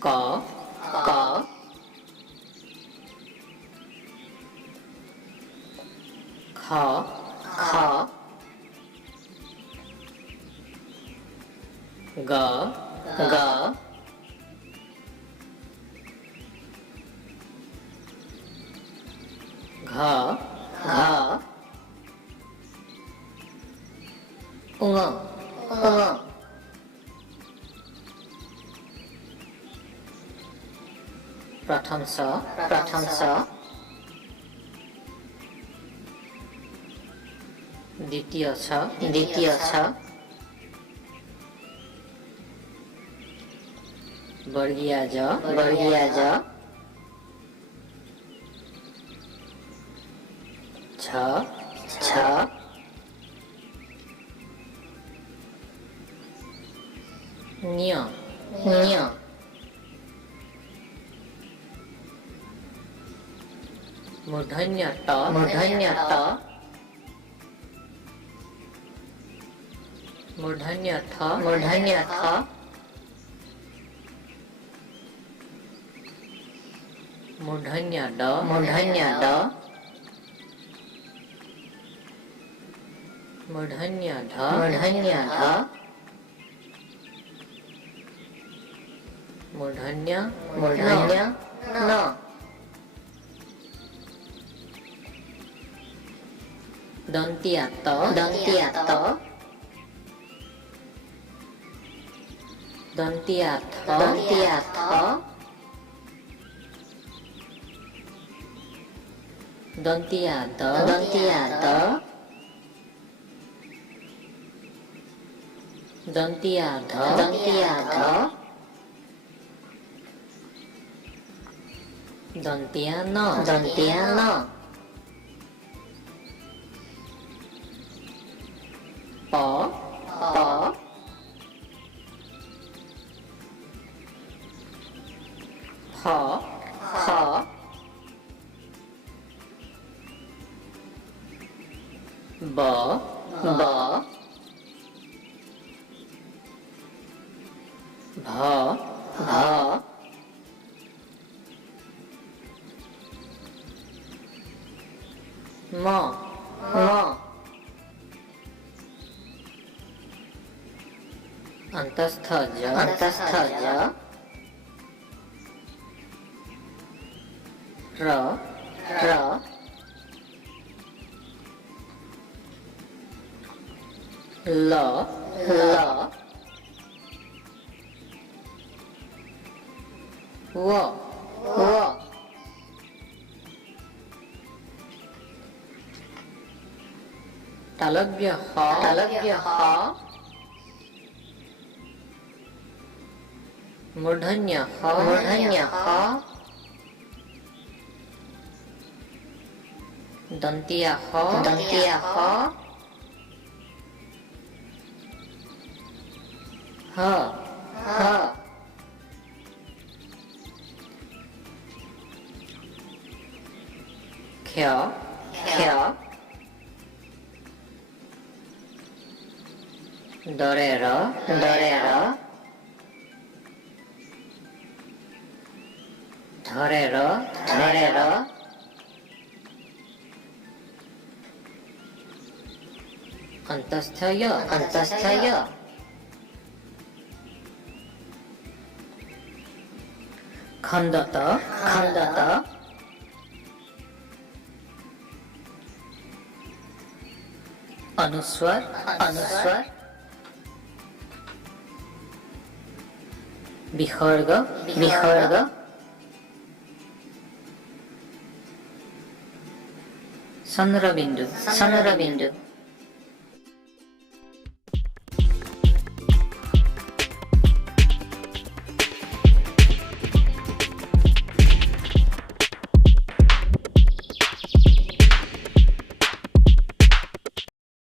ক ক খ খ গ গ ঘ ঘ ঙ ঙ প্রথম স দ্বিতীয় ছ বর্গীয় জ ছ ছ ঞ মূর্ধন্য ট মূর্ধন্য থ মূর্ধন্য ড মূর্ধন্য ধ মূর্ধন্য ন দন্তিয়া ত দন্তিয়া থ দন্তিয়া দ দন্তিয়া ধ দন্তিয়া ন প ফ ব ভ ম অন্তঃস্থ জ র ল ও তালব্য হ মূর্ধন্য হ দন্তিয়া হ হ ক্ষ দরে র ধরে র অন্তঃস্থ য় খণ্ডত অনুস্বার বিসর্গ চন্দ্রবিন্দু